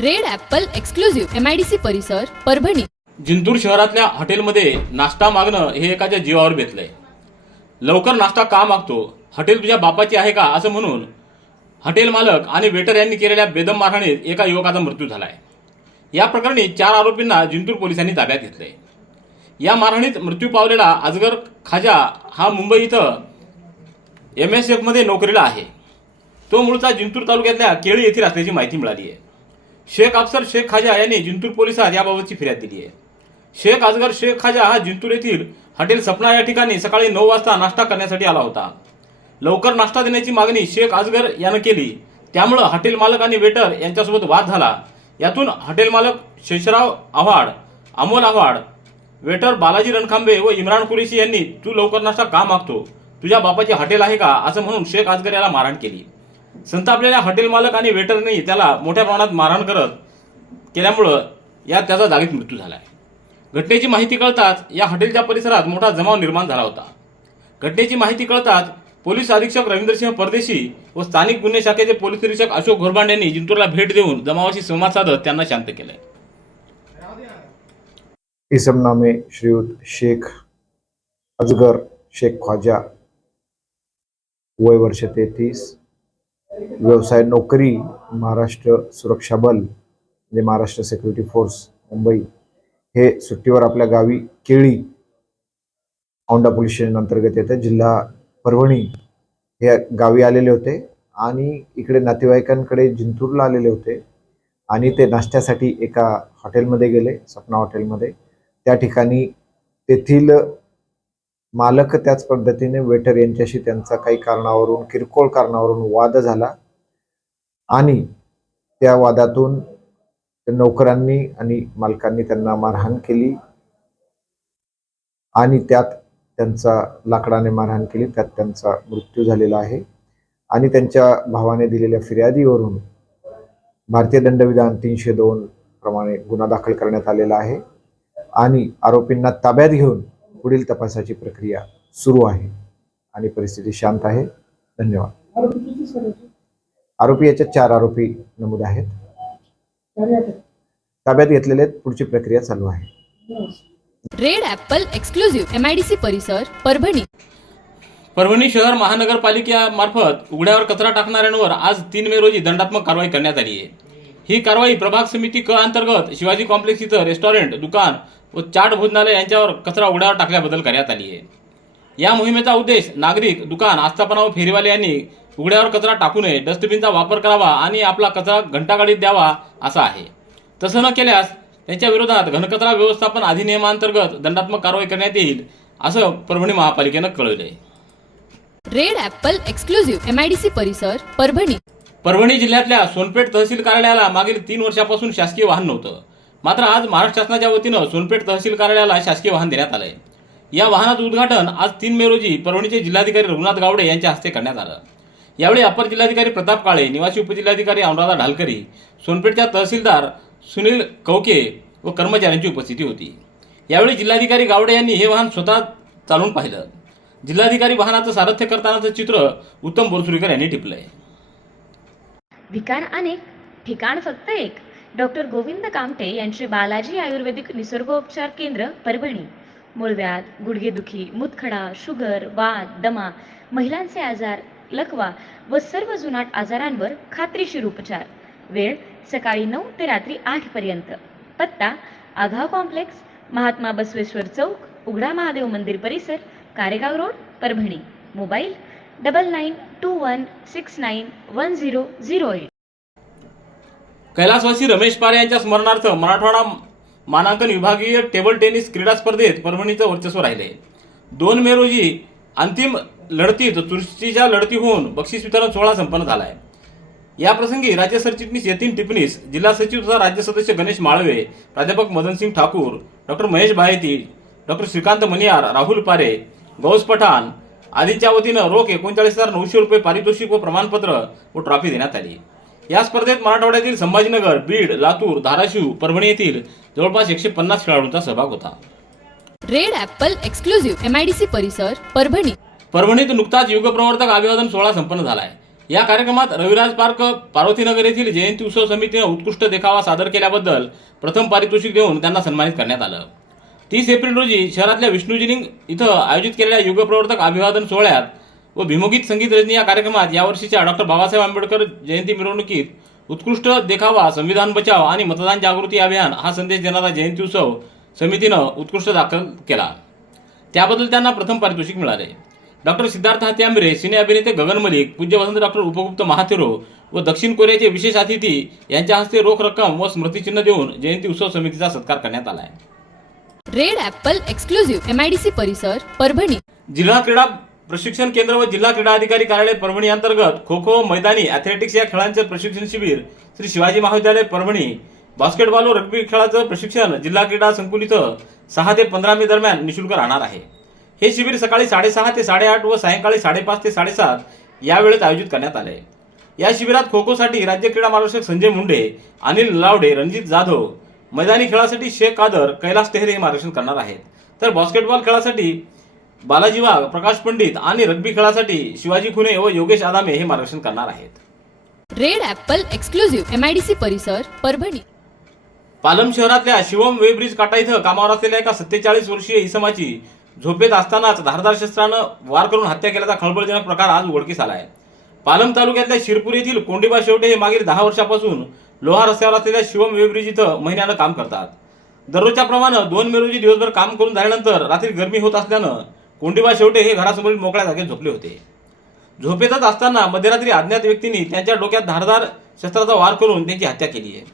Red apple exclusive MIDC परिसर परभणी. जिंतूर शहरातल्या हॉटेलमध्ये नाश्ता मागणं हे एकाच्या जीवावर बेतलंय. लवकर नाश्ता का मागतो? हॉटेल तुझ्या बापाची आहे का? असं म्हणून हॉटेल मालक आणि वेटर यांनी केलेल्या बेदम मारहाणीत एका युवकाचा मृत्यू झालाय. या प्रकरणी चार आरोपींना जिंतूर पोलिसांनी ताब्यात घेतलंय. या मारहाणीत मृत्यू पावलेला अजगर खाजा हा मुंबई इथं एम एस एफमध्ये नोकरीला आहे. तो मूळचा जिंतूर तालुक्यातल्या केळी येथील असल्याची माहिती मिळाली आहे शेख अफसर शेख खाजा यांनी जिंतूर पोलिसात याबाबतची फिर्याद दिली आहे. शेख अजगर शेख खाजा हा जिंतूर येथील हॉटेल सपना या ठिकाणी सकाळी नऊ वाजता नाश्ता करण्यासाठी आला होता. लवकर नाश्ता देण्याची मागणी शेख अजगर यानं केली. त्यामुळं हॉटेल मालक आणि वेटर यांच्यासोबत वाद झाला. यातून हॉटेल मालक शेषराव आव्हाड अमोल आव्हाड वेटर बालाजी रणखांबे व इम्रान कुरेशी यांनी तू लवकर नाश्ता का मागतो? तुझ्या बापाचे हॉटेल आहे का? असं म्हणून शेख अजगर याला मारहाण केली. संतापलेल्या हॉटेल मालक आणि वेटरने त्याला मोठ्या प्रमाणात मारहाण करत केल्यामुळं या त्याचा जागीच मृत्यू झाला आहे घटनेची माहिती कळताच या हॉटेलच्या परिसरात मोठा जमाव निर्माण झाला होता. घटनेची माहिती कळताच पोलीस अधीक्षक रवींद्रसिंह परदेशी व स्थानिक गुन्हे शाखेचे पोलीस निरीक्षक अशोक घोरबांड यांनी जिंतूरला भेट देऊन जमावाशी संवाद साधत त्यांना शांत केले इसमनामे श्रीयुत शेख अजगर शेख ख्वाजा वय वर्ष तेहतीस. व्यवसाय नोकरी महाराष्ट्र सुरक्षा बल म्हणजे महाराष्ट्र सिक्युरिटी फोर्स मुंबई हे सुट्टीवर आपल्या गावी केळी औंढा पोलीस स्टेशन अंतर्गत येतं. जिल्हा परभणी हे गावी आलेले होते आणि इकडे नातेवाईकांकडे जिंतूरला आलेले होते आणि ते नाश्त्यासाठी एका हॉटेलमध्ये गेले सपना हॉटेलमध्ये त्या ठिकाणी तेथील मालक त्याच पद्धतीने वेटर यांच्याशी त्यांचा काही कारणावरून किरकोळ कारणावरून वाद झाला. आणि त्या वादातून नोकरांनी आणि मालकांनी त्यांना मारहाण केली. आणि त्यात त्यांचा लाकडाने मारहाण केली. त्यात त्यांचा मृत्यू झालेला आहे. आणि त्यांच्या भावाने दिलेल्या फिर्यादीवरून भारतीय दंडविधान तीनशे दोन प्रमाणे गुन्हा दाखल करण्यात आलेला आहे. आणि आरोपींना ताब्यात घेऊन पुढील तपासाची प्रक्रिया सुरू आहे आणि परिस्थिती शांत आहे. धन्यवाद. आरोपी याच्यात चार आरोपी नमूद आहेत. ताब्यात घेतलेले आहेत. पुढची प्रक्रिया चालू आहे. रेड ॲपल एक्सक्लुझिव्ह एमआयडीसी परिसर परभणी. परभणी शहर महानगरपालिकेमार्फत उघड्यावर कचरा टाकणाऱ्यांवर आज तीन मे रोजी दंडात्मक कारवाई करण्यात आली आहे. ही कारवाई प्रभाग समिती क अंतर्गत शिवाजी कॉम्प्लेक्स इथं रेस्टॉरंट दुकान व चाट भोजनालय यांच्यावर कचरा उघड्यावर टाकल्याबद्दल करण्यात आली आहे. या मोहिमेचा उद्देश नागरिक दुकान आस्थापना व फेरीवाले यांनी उघड्यावर कचरा टाकू नये डस्टबिनचा वापर करावा आणि आपला कचरा घंटागाडीत द्यावा असा आहे. तसं न केल्यास त्यांच्या विरोधात घनकचरा व्यवस्थापन अधिनियमांतर्गत दंडात्मक कारवाई करण्यात येईल असं परभणी महापालिकेनं कळवलं आहे रेड ॲपल एक्सक्लुझिव्ह एमआयडीसी परिसर परभणी. परभणी जिल्ह्यातल्या सोनपेठ तहसील कार्यालयाला मागील तीन वर्षापासून शासकीय वाहन नव्हतं. मात्र आज महाराष्ट्र शासनाच्या वतीनं सोनपेठ तहसील कार्यालयाला शासकीय वाहन देण्यात आलंय. या वाहनाचं उद्घाटन आज तीन मे रोजी परभणीचे जिल्हाधिकारी रघुनाथ गावडे यांच्या हस्ते करण्यात आलं. यावेळी अपर जिल्हाधिकारी प्रताप काळे निवासी उपजिल्हाधिकारी अनुराधा ढालकरी सोनपेठच्या तहसीलदार सुनील कौके व कर्मचाऱ्यांची उपस्थिती होती. यावेळी जिल्हाधिकारी गावडे यांनी हे वाहन स्वतः चालवून पाहिलं. जिल्हाधिकारी वाहनाचं सारथ्य करतानाचं चित्र उत्तम बोरसुरीकर यांनी टिपलंय. विकार अनेक ठिकाण फक्त एक. डॉक्टर गोविंद कामटे यांचे बालाजी आयुर्वेदिक निसर्गोपचार केंद्र परभणी. मूळव्याध गुडघेदुखी मुतखडा शुगर वात दमा महिलांचे आजार लकवा व सर्व जुनाट आजारांवर खात्रीशीर उपचार. वेळ सकाळी नऊ ते रात्री आठ पर्यंत. पत्ता आघाव कॉम्प्लेक्स महात्मा बसवेश्वर चौक उघडा महादेव मंदिर परिसर Karegaon road Parbhani. Mobile double nine two one six nine one zero zero eight. कैलासवासी रमेश पारे यांच्या स्मरणार्थ मराठवाडा मानांकन विभागीय टेबल टेनिस क्रीडा स्पर्धेत परभणीचं वर्चस्व राहिले. दोन मे रोजी अंतिम लढतीत चुरशीच्या लढती होऊन बक्षीस वितरण सोहळा संपन्न झाला आहे याप्रसंगी राज्य सरचिटणीस यतीन टिपणीस जिल्हा सचिव तथा राज्य सदस्य गणेश माळवे प्राध्यापक मदनसिंग Thakur doctor Mahesh Baheti doctor Shrikant Maniyar Rahul Pare Gauss Pathan आदींच्या वतीनं रोख एकोणचाळीस हजार नऊशे रुपये पारितोषिक व प्रमाणपत्र व ट्रॉफी देण्यात आली. या स्पर्धेत मराठवाड्यातील संभाजीनगर बीड लातूर धाराशिव परभणी येथील जवळपास एकशे पन्नास खेळाडूंचा सहभाग होता. Red apple exclusive M I D C परिसर परभणी. परभणीत नुकताच युगप्रवर्तक अभिवादन सोहळा संपन्न झालाय. या कार्यक्रमात रविराज पार्क पार्वतीनगर येथील जयंती उत्सव समितीनं उत्कृष्ट देखावा सादर केल्याबद्दल प्रथम पारितोषिक देऊन त्यांना सन्मानित करण्यात आलं. तीस एप्रिल रोजी शहरातल्या विष्णुजिनिंग इथं आयोजित केलेल्या युगप्रवर्तक अभिवादन सोहळ्यात व भीमगीत संगीत रजनी या कार्यक्रमात यावर्षीच्या डॉक्टर बाबासाहेब आंबेडकर जयंती मिरवणुकीत उत्कृष्ट देखावा संविधान बचाव आणि मतदान जागृती अभियान हा संदेश देणारा जयंती उत्सव समितीनं उत्कृष्ट दाखल केला. त्याबद्दल त्यांना प्रथम पारितोषिक मिळाले. डॉक्टर सिद्धार्थ हात्यांबरे सिने अभिनेते गगन मलिक पूज्य वसंत डॉक्टर उपगुप्त महाथेरो व दक्षिण कोरियाचे विशेष अतिथी यांच्या हस्ते रोख रक्कम व स्मृतिचिन्ह देऊन जयंती उत्सव समितीचा सत्कार करण्यात आला आहे red apple exclusive M I D C परिसर परभणी. जिल्हा क्रीडा प्रशिक्षण केंद्र व जिल्हा क्रीडा अधिकारी कार्यालय परभणी अंतर्गत खो खो मैदानी ॲथलेटिक्स या खेळांचे प्रशिक्षण शिबिर श्री शिवाजी महाविद्यालय परभणी. बास्केटबॉल व रग्बी खेळाचं प्रशिक्षण जिल्हा क्रीडा संकुल इथं सहा ते पंधरा मे दरम्यान निशुल्क राहणार आहे. हे शिबिर सकाळी साडेसहा ते साडेआठ व सायंकाळी साडेपाच ते साडेसात या वेळेत आयोजित करण्यात आले. या शिबिरात खो खोसाठी राज्य क्रीडा मार्गदर्शक संजय मुंडे अनिल लावडे रणजित जाधव मैदानी खेळासाठी शेख कादर कैलास टेहरे हे मार्गदर्शन करणार आहेत. तर बास्केटबॉल खेळासाठी बालाजी वाघ प्रकाश पंडित आणि रग्बी खेळासाठी शिवाजी खुने व योगेश आदामे हे मार्गदर्शन करणार आहेत. Red apple exclusive M I D C परिसर परभणी. पालम शहरातल्या शिवम वे ब्रिज काटा इथं कामावर असलेल्या एका सत्तेचाळीस वर्षीय इसमाची झोपेत असतानाच धारदार शस्त्रानं वार करून हत्या केल्याचा खळबळजनक प्रकार आज उघडकीस आलाय. पालम तालुक्यातल्या शिरपूर येथील कोंडिबा शेवटे हे मागील दहा वर्षापासून लोहा रस्त्यावर असलेल्या शिवम वे ब्रिज इथं महिन्यानं काम करतात. दररोजच्या प्रमाणे दोन मे रोजी दिवसभर काम करून झाल्यानंतर रात्री गरमी होत असल्यानं कोंडीबा शेवटे हे घरासमोरील मोकळ्या जागेत झोपले होते. झोपेतच असताना मध्यरात्री अज्ञात व्यक्तींनी त्यांच्या डोक्यात धारदार शस्त्राचा वार करून त्यांची हत्या केली आहे.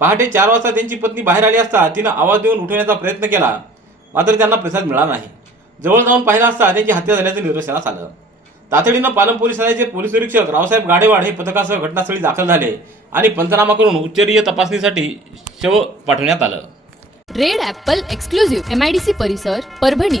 पहाटे चार वाजता त्यांची पत्नी बाहेर आली असता तिनं आवाज देऊन उठवण्याचा प्रयत्न केला मात्र त्यांना प्रतिसाद मिळाला नाही. जवळ जाऊन पाहिला असता त्यांची हत्या झाल्याचं निदर्शनास आलं. तातडीनं पालम पोलीस ठाण्याचे पोलीस निरीक्षक रावसाहेब गाडेवाड हे पथकासह घटनास्थळी दाखल झाले आणि पंचनामा करून उच्चरीय तपासणीसाठी शव पाठवण्यात आलं. Red apple exclusive M I D C परिसर परभणी.